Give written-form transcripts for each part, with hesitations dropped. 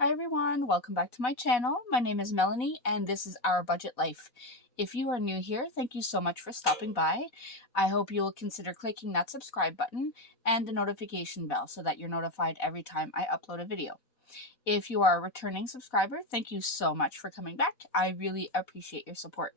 Hi everyone, welcome back to my channel. My name is Melanie and this is Our Budget Life. If you are new here, thank you so much for stopping by. I hope you'll consider clicking that subscribe button and the notification bell so that you're notified every time I upload a video. If you are a returning subscriber, thank you so much for coming back. I really appreciate your support.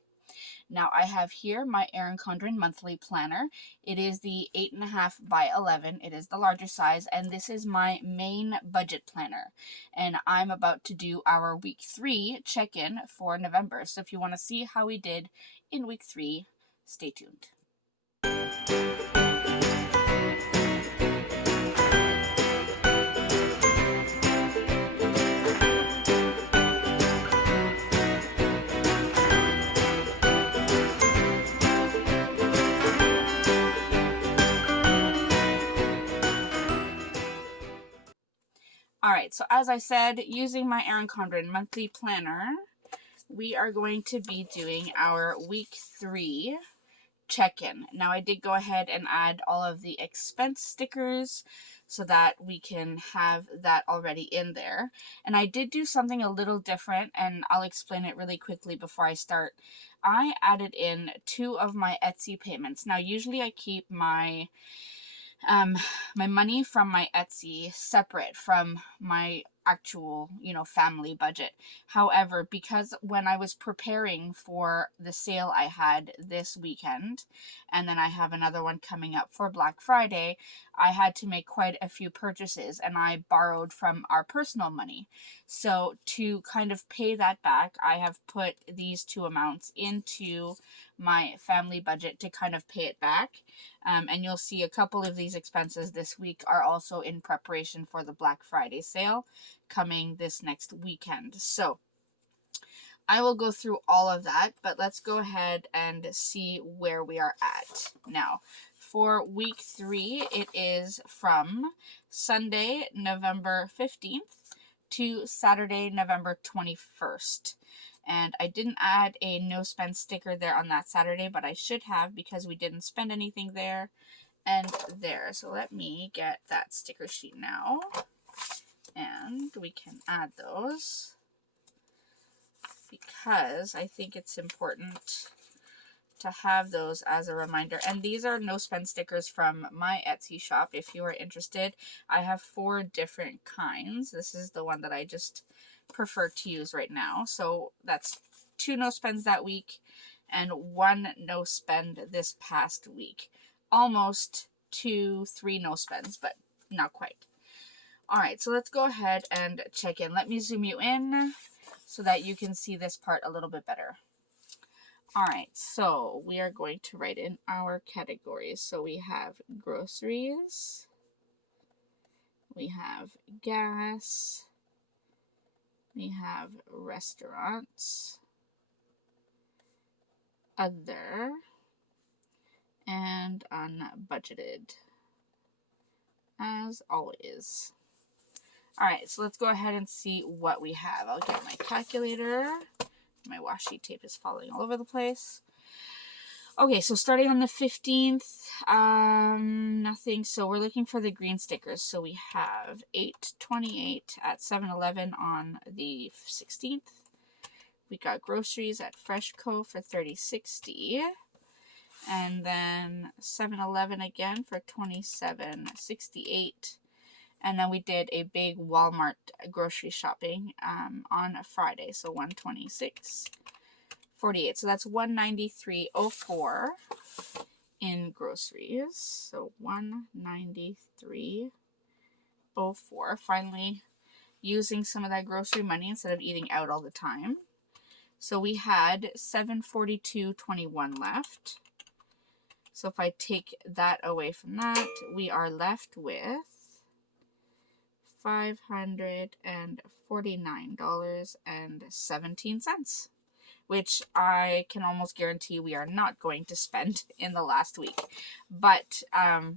Now I have here my Erin Condren Monthly Planner. It is the 8.5 by 11. It is the larger size, and this is my main budget planner. And I'm about to do our week 3 check-in for November. So if you want to see how we did in week 3, stay tuned. Alright, so as I said, using my Erin Condren Monthly Planner, we are going to be doing our week 3 check-in. Now I did go ahead and add all of the expense stickers so that we can have that already in there. And I did do something a little different, and I'll explain it really quickly before I start. I added in 2 of my Etsy payments. Now usually I keep my my money from my Etsy separate from my actual, family budget. However, because when I was preparing for the sale I had this weekend, and then I have another one coming up for Black Friday, I had to make quite a few purchases and I borrowed from our personal money. So to kind of pay that back, I have put these 2 amounts into my family budget to kind of pay it back. And you'll see a couple of these expenses this week are also in preparation for the Black Friday sale coming this next weekend. So I will go through all of that, but let's go ahead and see where we are at. Now, for week 3, it is from Sunday, November 15th to Saturday, November 21st. And I didn't add a no spend sticker there on that Saturday, but I should have because we didn't spend anything there and there. So let me get that sticker sheet now, and we can add those because I think it's important to have those as a reminder. And these are no spend stickers from my Etsy shop if you are interested. I have 4 different kinds. This is the one that I just prefer to use right now. So that's 2 no spends that week and 1 no spend this past week. Almost 2, 3 no spends, but not quite. Alright, so let's go ahead and check in. Let me zoom you in so that you can see this part a little bit better. Alright, so we are going to write in our categories. So we have groceries, we have gas, we have restaurants, other, and unbudgeted, as always. Alright, so let's go ahead and see what we have. I'll get my calculator. My washi tape is falling all over the place. Okay, so starting on the 15th, nothing. So we're looking for the green stickers. So we have $8.28 at 7-Eleven on the 16th. We got groceries at Freshco for $30.60. And then 7-Eleven again for $27.68. And then we did a big Walmart grocery shopping on a Friday, so $126.48. So that's $193.04 in groceries. So $193.04. Finally, using some of that grocery money instead of eating out all the time. So we had $742.21 left. So if I take that away from that, we are left with $549.17, which I can almost guarantee we are not going to spend in the last week. But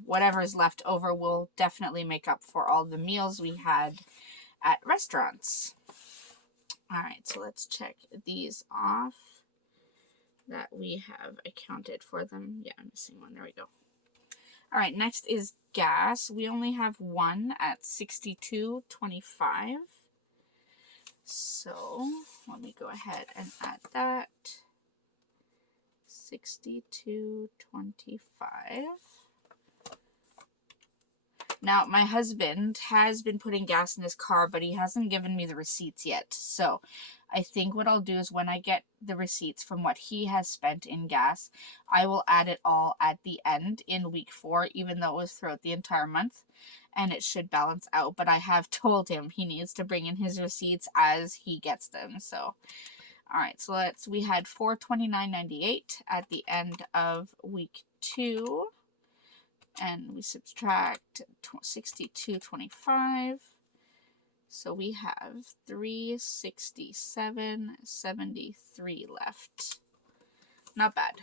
whatever is left over will definitely make up for all the meals we had at restaurants. Alright, so let's check these off that we have accounted for them. Yeah, I'm missing one. There we go. All right, next is gas. We only have one at $62.25. So let me go ahead and add that. 62.25. Now, my husband has been putting gas in his car, but he hasn't given me the receipts yet. So I think what I'll do is when I get the receipts from what he has spent in gas, I will add it all at the end in week 4, even though it was throughout the entire month, and it should balance out. But I have told him he needs to bring in his receipts as he gets them. So, all right, so we had $429.98 at the end of week 2. And we subtract 62.25. So we have 367.73 left. Not bad.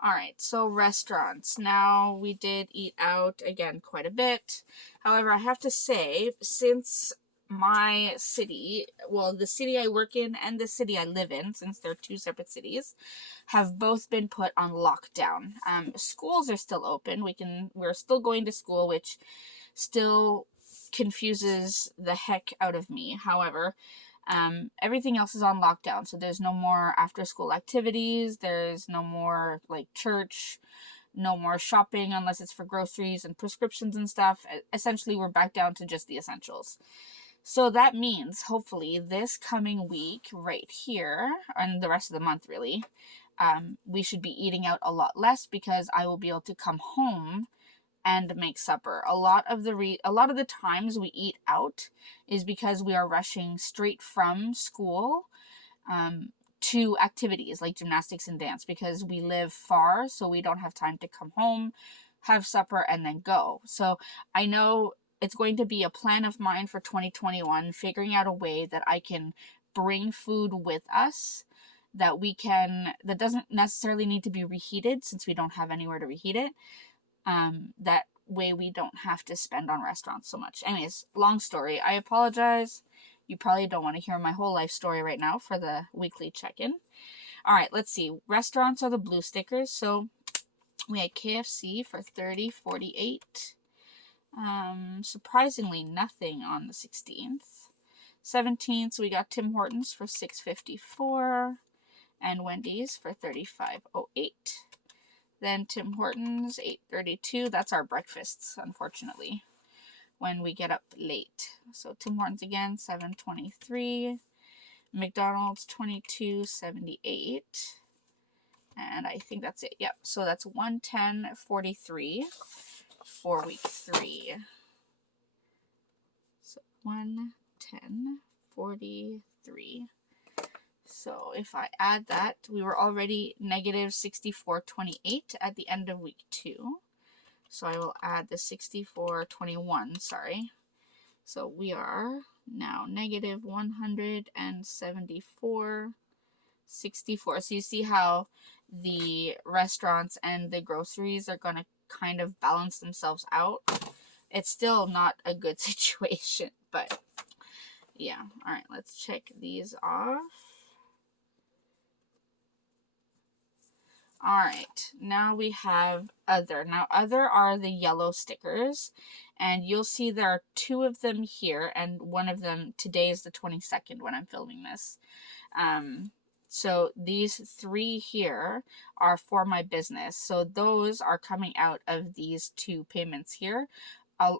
All right, so restaurants. Now, we did eat out again quite a bit. However, I have to say, since my city, well, the city I work in and the city I live in, since they're 2 separate cities, have both been put on lockdown. Schools are still open. We're still going to school, which still confuses the heck out of me. However, everything else is on lockdown, so there's no more after school activities. There's no more like church, no more shopping unless it's for groceries and prescriptions and stuff. Essentially, we're back down to just the essentials. So that means, hopefully, this coming week right here, and the rest of the month really, we should be eating out a lot less because I will be able to come home and make supper. A lot of the times we eat out is because we are rushing straight from school to activities like gymnastics and dance because we live far, so we don't have time to come home, have supper, and then go. So I know it's going to be a plan of mine for 2021, figuring out a way that I can bring food with us that doesn't necessarily need to be reheated since we don't have anywhere to reheat it. That way we don't have to spend on restaurants so much. Anyways, long story. I apologize. You probably don't want to hear my whole life story right now for the weekly check-in. All right, let's see. Restaurants are the blue stickers. So we had KFC for $30.48. Surprisingly, nothing on the 16th. 17th, we got Tim Hortons for $6.54 and Wendy's for $35.08. Then Tim Hortons, $8.32. That's our breakfasts, unfortunately, when we get up late. So Tim Hortons again, $7.23. McDonald's, $22.78. And I think that's it. Yep. So that's $110.43 for week 3. So $110.43. So if I add that, we were already negative $64.28 at the end of week 2. So I will add the $64.21, sorry. So we are now negative $174.64. So you see how the restaurants and the groceries are going to kind of balance themselves out. It's still not a good situation, but yeah. All right, let's check these off. All right, now we have other. Now, other are the yellow stickers, and you'll see there are 2 of them here, and one of them, today is the 22nd when I'm filming this. So these 3 here are for my business. So those are coming out of these 2 payments here,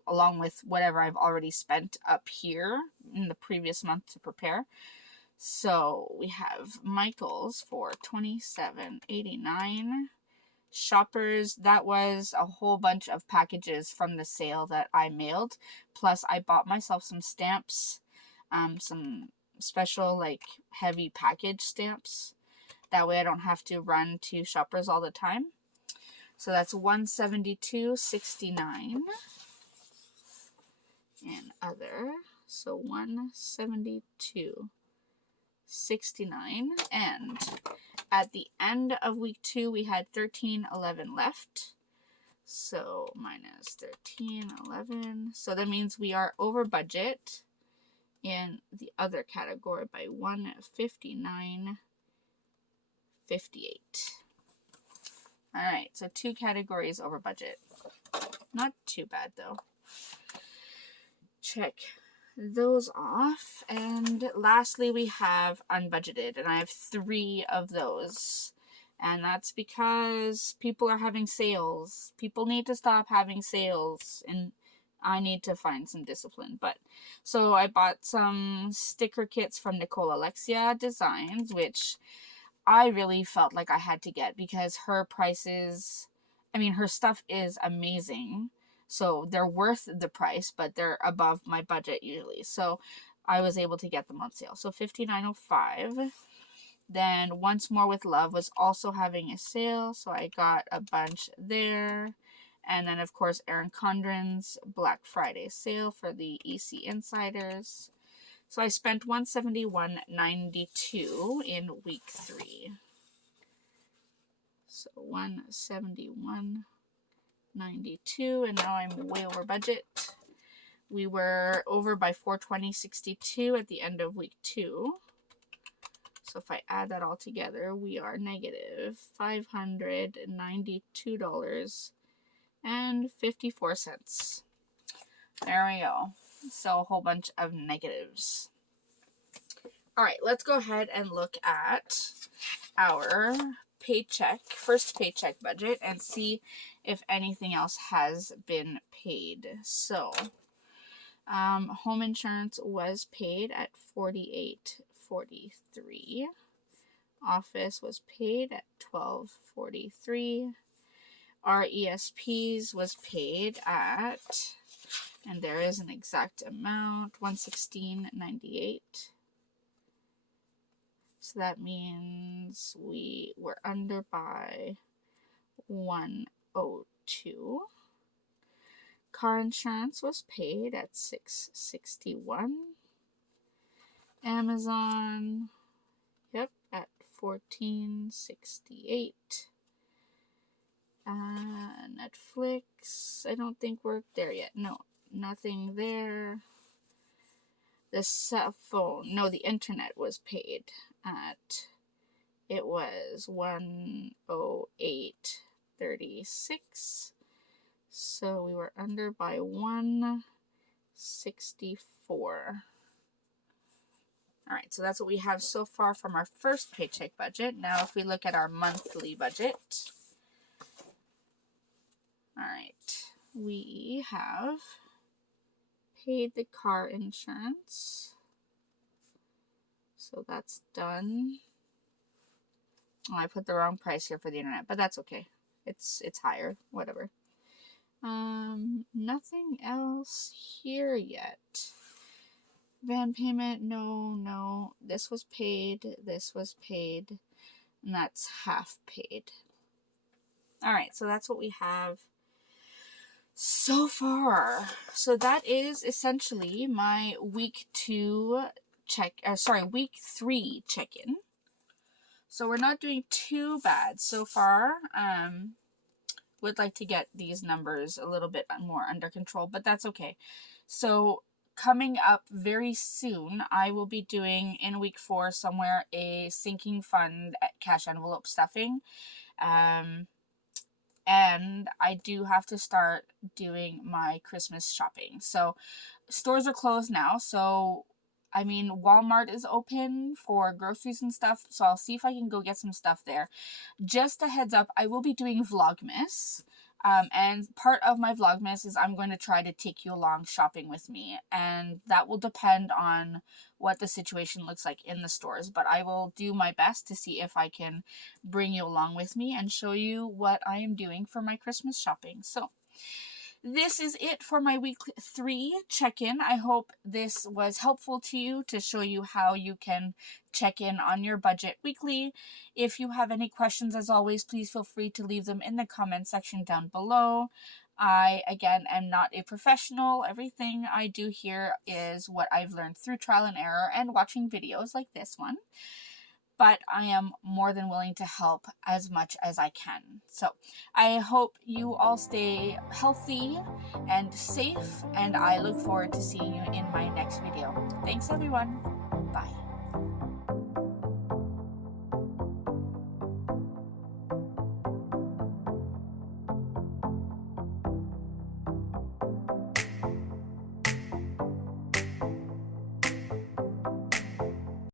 along with whatever I've already spent up here in the previous month to prepare. So we have Michael's for $27.89. Shoppers, that was a whole bunch of packages from the sale that I mailed. Plus I bought myself some stamps, some special like heavy package stamps. That way I don't have to run to Shoppers all the time. So that's $172.69. And other, so $172.69. And at the end of week 2 we had $13.11 left, so minus $13.11, so that means we are over budget in the other category by $159.58. all right, so 2 categories over budget. Not too bad though. Check those off. And lastly, we have unbudgeted, and I have 3 of those. And that's because people are having sales. People need to stop having sales, and I need to find some discipline. But so I bought some sticker kits from Nicole Alexia Designs, which I really felt like I had to get because her prices, I mean, her stuff is amazing. So they're worth the price, but they're above my budget usually. So I was able to get them on sale. So $59.05. Then Once More with Love was also having a sale, so I got a bunch there. And then, of course, Erin Condren's Black Friday sale for the EC Insiders. So I spent $171.92 in week 3. So $171.92, and now I'm way over budget. We were over by $420.62 at the end of week 2. So if I add that all together, we are negative $592.54. There we go. So a whole bunch of negatives. All right, let's go ahead and look at our first paycheck budget, and see if anything else has been paid. So home insurance was paid at $48.43. Office was paid at $12.43. Our ESPs was paid at, and there is an exact amount, $116.98. So that means we were under by $102. Car insurance was paid at $661. Amazon, yep, at $14.68. Netflix, I don't think we're there yet. No, nothing there. The cell phone, no, the internet was paid at, it was $108.36. So we were under by $164. All right, so that's what we have so far from our first paycheck budget. Now, if we look at our monthly budget, all right, we have paid the car insurance. So that's done. Oh, I put the wrong price here for the internet, but that's okay. It's higher, whatever. Nothing else here yet. Van payment, no. This was paid, and that's half paid. All right, so that's what we have so far. So that is essentially my week 3 check-in. So we're not doing too bad so far. Would like to get these numbers a little bit more under control, but that's okay. So coming up very soon, I will be doing in week 4 somewhere a sinking fund cash envelope stuffing. And I do have to start doing my Christmas shopping. So stores are closed now, so I mean, Walmart is open for groceries and stuff, so I'll see if I can go get some stuff there. Just a heads up, I will be doing Vlogmas, and part of my Vlogmas is I'm going to try to take you along shopping with me, and that will depend on what the situation looks like in the stores, but I will do my best to see if I can bring you along with me and show you what I am doing for my Christmas shopping. So this is it for my week 3 check-in. I hope this was helpful to you to show you how you can check in on your budget weekly. If you have any questions, as always, please feel free to leave them in the comment section down below. I, again, am not a professional. Everything I do here is what I've learned through trial and error and watching videos like this one. But I am more than willing to help as much as I can. So I hope you all stay healthy and safe, and I look forward to seeing you in my next video. Thanks, everyone. Bye.